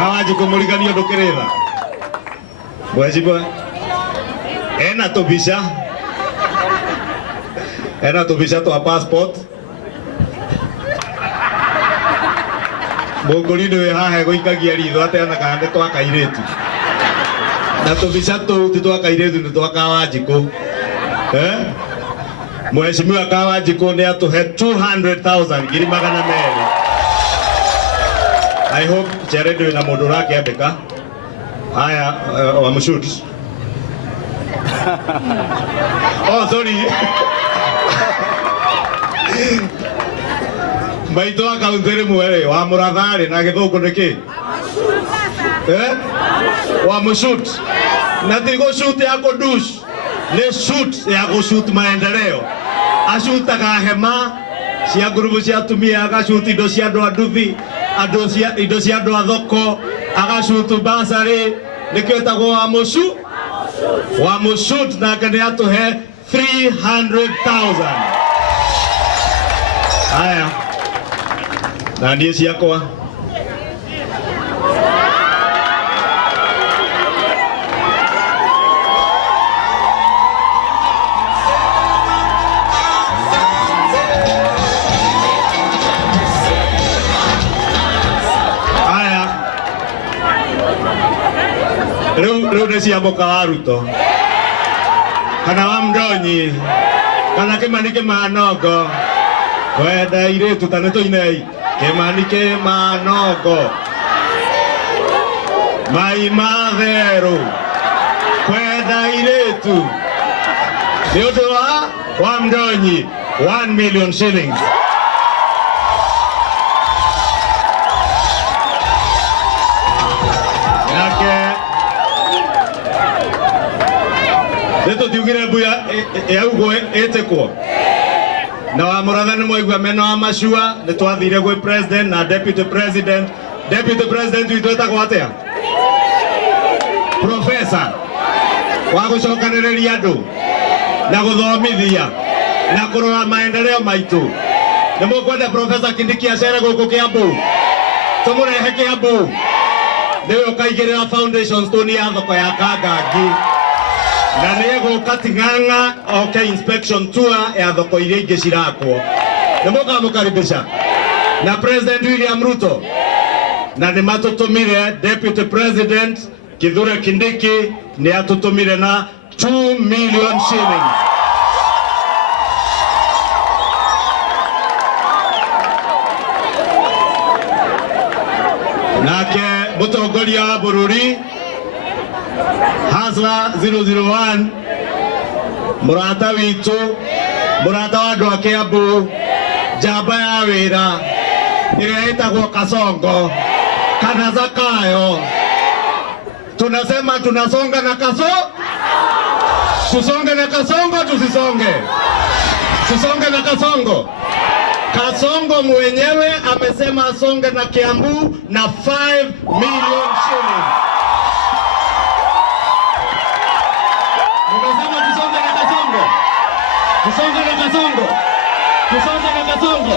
Kawajiko muliganio ndukiritha. Mheshimiwa. Ena tubisha twa passport. Mungurinde we hahe guikagia ritho atena kana twa kairetu. Na tubisha tu twa kairetu ni twa Kawajiko. Mheshimiwa Kawajiko ni atuhe 200,000 ngiri magana meri. I hope Cheredo na mundu rake andika. Haya wamshoot. Oh sorry. Maito akauntere mwere wa murathari na githungu niki. Wa mshoot. Na tigo shoot ya kudush. Ni shoot ya kushoot maendeleo. Ashutaga hema cia ngurubu cia atumia agashoot indo cia andu anduthi. Indo cia andu athoko agashutu basari nikietagwo wa mushut na kene atuhe 300,000. Haya na ndiye ciakwa Rĩu nĩ moka wa Ruto kana wa Mdonyi kana Kimani Kimanongo kwenda iretu tane tuinei Kimani Kimanongo mai matheru kwenda iretu nĩ ũndũ wa Mdonyi 1 million shillings. Neto diugire buya ugo etekwo na wa murathani mwaigua meno wa mashua ni twathire gwe president na deputy president witwetagwo atia professor wa gucokanĩrĩria andu na guthomithia na kurora maendeleo maitu ni mukwenda professor Kindiki acere guku Kiambu tumurehe Kiambu niwe ukaigirira foundation stone ya thoko ya Kangangi na nego katinganga inspection tour ya thoko iria ingi cirakwo nimuka mukaribisha na President William Ruto na ni matutumire Deputy President Kithure Kindiki ni atutumire na 2 million shillings. Nake mutongoria wa bururi Hasla 001 murata witu murata wa andu a Kiambu njamba ya wira iria itagwo Kasongo kana Zakayo. Tunasema tunasonga na tusonge na Kasongo, tusisonge na Kasongo. Kasongo mwenyewe amesema asonge na Kiambu na 5 million shillings. Tusonge na Kasongo.